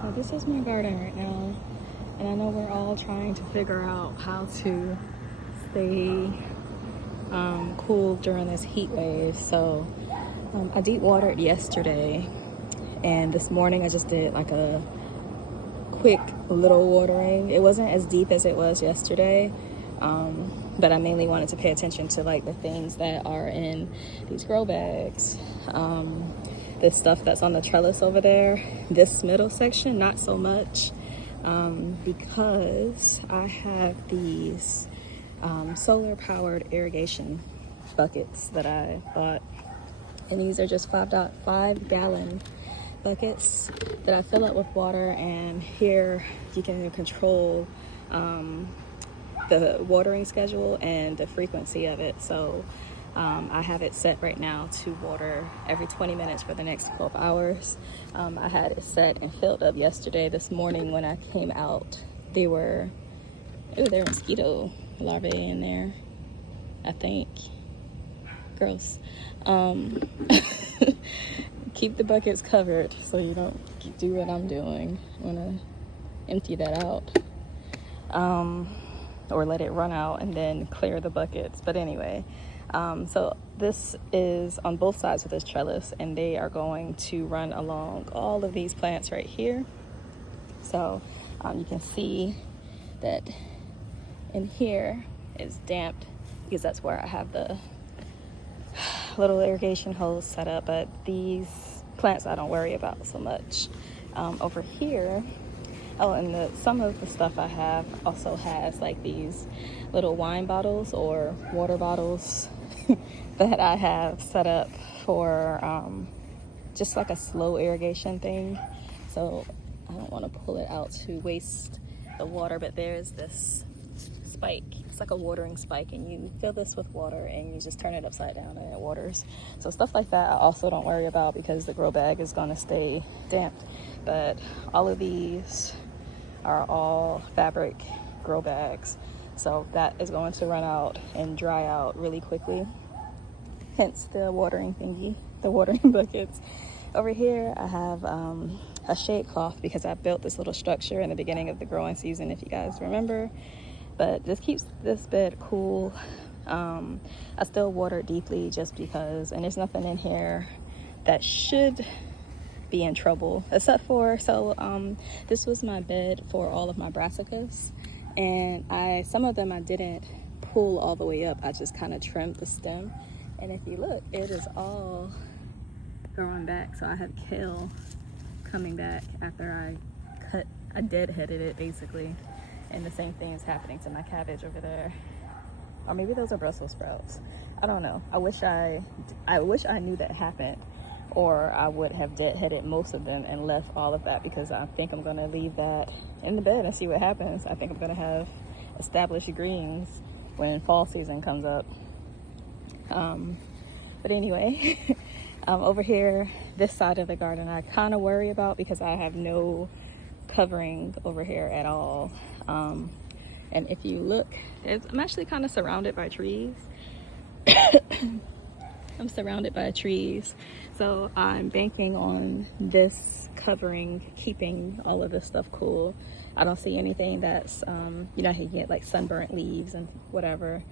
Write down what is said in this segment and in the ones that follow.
So this is my garden right now, and I know we're all trying to figure out how to stay cool during this heat wave. So I deep watered yesterday, and this morning I just did like a quick little watering. It wasn't as deep as it was yesterday, but I mainly wanted to pay attention to like the things that are in these grow bags. This stuff that's on the trellis over there, this middle section, not so much, because I have these solar powered irrigation buckets that I bought, and these are just 5.5 gallon buckets that I fill up with water, and here you can control the watering schedule and the frequency of it. So I have it set right now to water every 20 minutes for the next 12 hours. I had it set and filled up yesterday. This morning when I came out, there were mosquito larvae in there, I think. Gross. Keep the buckets covered so you don't do what I'm doing. I'm gonna empty that out, or let it run out and then clear the buckets. But anyway, so this is on both sides of this trellis, and they are going to run along all of these plants right here. So you can see that in here is damp because that's where I have the little irrigation hose set up, but these plants I don't worry about so much. Over here, and some of the stuff I have also has like these little wine bottles or water bottles that I have set up for just like a slow irrigation thing. So I don't want to pull it out to waste the water, but there's this spike. It's like a watering spike, and you fill this with water and you just turn it upside down and it waters. So stuff like that I also don't worry about because the grow bag is going to stay damp. But all of these are all fabric grow bags, so that is going to run out and dry out really quickly, hence the watering thingy, the watering buckets. Over here I have a shade cloth because I built this little structure in the beginning of the growing season, if you guys remember. But this keeps this bed cool. I still water deeply just because, and there's nothing in here that should be in trouble except for, this was my bed for all of my brassicas, and some of them I didn't pull all the way up. I just kind of trimmed the stem, and if you look, it is all growing back. So I have kale coming back after I deadheaded it basically. And the same thing is happening to my cabbage over there. Or maybe those are Brussels sprouts. I don't know. I wish I knew that happened, or I would have deadheaded most of them and left all of that, because I think I'm gonna leave that in the bed and see what happens. I think I'm gonna have established greens when fall season comes up. But anyway, over here, this side of the garden, I kind of worry about because I have no covering over here at all. And if you look, I'm actually kind of surrounded by trees. I'm surrounded by trees, so I'm banking on this covering keeping all of this stuff cool. I don't see anything that's you know, you get like sunburnt leaves and whatever,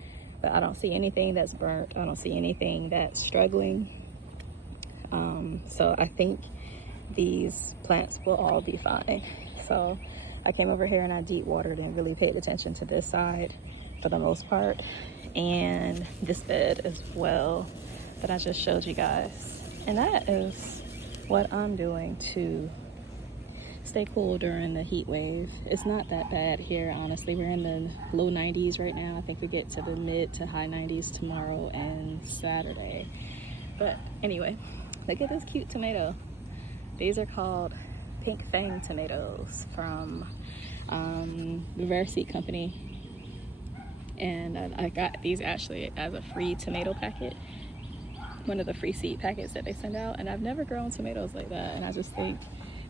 but I don't see anything that's burnt. I don't see anything that's struggling. So I think these plants will all be fine. So I came over here and I deep watered and really paid attention to this side for the most part, and this bed as well that I just showed you guys. And that is what I'm doing to stay cool during the heat wave. It's not that bad here, honestly. We're in the low 90s right now. I think we get to the mid to high 90s tomorrow and Saturday. But anyway, look at this cute tomato. These are called Pink Fang tomatoes from the Rare Seed Company, and I got these actually as a free tomato packet, one of the free seed packets that they send out. And I've never grown tomatoes like that, and I just think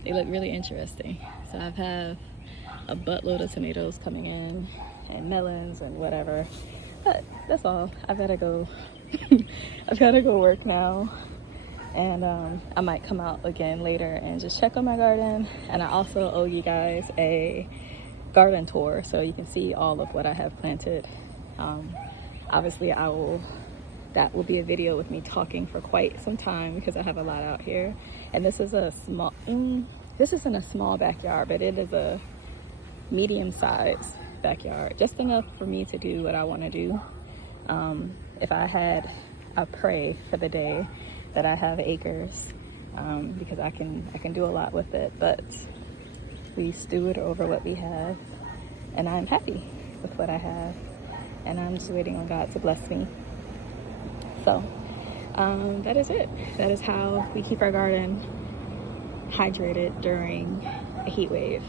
they look really interesting. So I've had a buttload of tomatoes coming in, and melons and whatever, but that's all. I've got to go I've got to go work now, And I might come out again later and just check on my garden. And I also owe you guys a garden tour so you can see all of what I have planted. Obviously that will be a video with me talking for quite some time because I have a lot out here. And this is a small, this isn't a small backyard, but it is a medium-sized backyard, just enough for me to do what I want to do. If I pray for the day that I have acres, because I can do a lot with it, but we steward over what we have, and I'm happy with what I have, and I'm just waiting on God to bless me. So that is it. That is how we keep our garden hydrated during a heat wave.